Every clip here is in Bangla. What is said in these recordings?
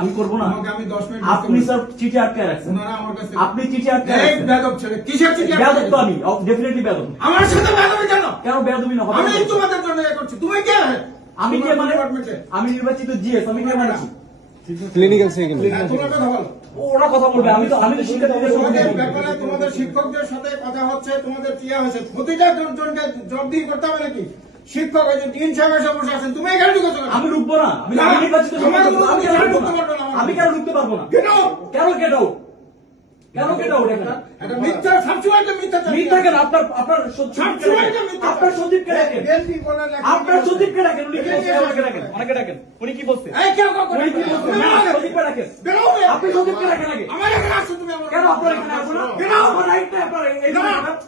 আমি করবো না। আমি 10 মিনিট আপনি স্যার চিঠি আটকে রাখছেন। আপনি চিঠি আটকে রাখছেন। বেয়াদব ছেলে কিসের চিঠি? বেয়াদব তো আমি, ডেফিনেটলি বেয়াদব। আমার সাথে বেয়াদবি কেন? কেন বেয়াদবি না হবে? আমি তোমাদের জন্য এ করছি। তুমি কে? আমি কে মানে? আমি নির্বাচিত জিএস। আমি কে মানে? ক্লিনিক্যাল সেকেন্ড তোমরা কথা বলো। ওরা কথা বলবে। আমি তো শিক্ষার্থীদের সঙ্গে তোমাদের ব্যাপারে তোমাদের শিক্ষকদের সাথে কথা হচ্ছে, তোমাদের কি হয়েছে প্রতিটা জনকে জবাবদিহি করতে হবে নাকি? শিক্ষক ওই যে ডিন সাহেব এসে বসে আছেন, তুমি এখানে ঢুকেছো কেন? আমি ঢুকবো না। আমি নির্বাচিত আমি কেন ঢুকতে পারবো না? কেন? কেন কেন কেন কেন ওটা কেন? এটা মিথ্যা, সবসময় তো মিথ্যা। মিথ্যা কেন? আপনার সচিবকে ডাকেন। বিএনপি বলে না। আপনার সচিবকে ডাকেন। উনি কি বলছে? আমাকে ডাকেন। অনেকে ডাকেন। উনি কি বলছে? এই কেউ কাউ উনি কি বলছে? না, সচিবকে ডাকেন। বেরো। আপনি সচিবকে ডাকেন আগে। আমার এখানে আসছো তুমি আমার। কেন আপনার এখানে আসবো না? কেন? আমার রাইট নাই আপনার এই না,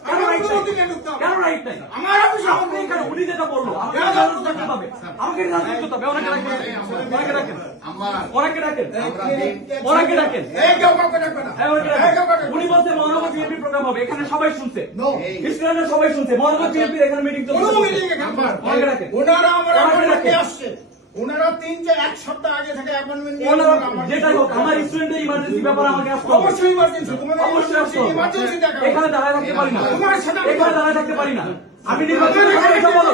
কেন রাইট নাই? ঢুকতে হবে। কেন রাইট নাই? আমার অফিসে আপনি কেন? উনি যেটা বললো আমাকে জানানো করতে হবে। আমাকে জানানো করতে হবে। ওনাকে ডাকেন। ওনাকে ডাকেন। ওনাকে ডাকেন। ওনাকে ডাকেন। এই কেউ কাউকে ডাকবে না। হ্যাঁ, ওনাকে এই ডাকেন। কেউ কাউকে উনি বলছে মহানগর বিএনপি প্রোগ্রাম হবে। এখানে সবাই শুনছে। নো। স্টুডেন্টরা সবাই শুনছে। মহানগর বিএনপির এখানে মিটিং কোনো চলছে। মিটিং এখানে ওনাকে ডাকেন। ওনারা আমার ওনাকে অ্যাপয়েন্টমেন্টে ডাকেন। আসছে। ওনারা 1 সপ্তাহ আগে থেকে অ্যাপয়েন্টমেন্ট নিয়ে ওনারা আমার যেটাই হোক আমার স্টুডেন্টের ইমার্জেন্সি ব্যাপারে আমাকে আসতে হবে। অবশ্যই ইমার্জেন্সি। তোমাদের অবশ্যই আসতে হবে। ইমার্জেন্সি দেখা। এখানে দাঁড়ায় থাকতে পারি না। তোমার সাথে এখানে দাঁড়ায় থাকতে পারি না। আমি নির্বাচিত সদস্য বলো।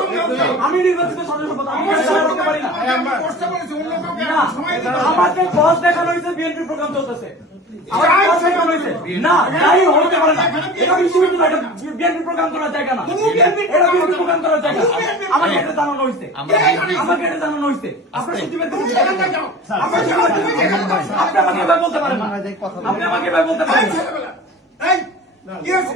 আমি নির্বাচিত সদস্য বলো। আমি এখানে দাঁড়ায় থাকতে পারি না। আমি কষ্ট করেছি অন্য কাউকে না, সময় দিতে হবে। আমাকে বস দেখানো হয়েছে বিএনপি প্রোগ্রাম চলতেছে। আমাকে বস দেখানো হয়েছে। না, তাই হতে পারে না। এটা বিশ্ববিদ্যালয়, এটা বিএনপি প্রোগ্রাম করার জায়গা না। এটা বিএনপি প্রোগ্রাম করার জায়গা। আমাকে এটা জানানো হয়েছে। আমাকে এটা জানানো হয়েছে। আপনার সচিবের কাছে আপনি আমাকে এভাবে বলতে পারেন না। আপনি আমাকে এভাবে বলতে পারেন না। এই কি আছে?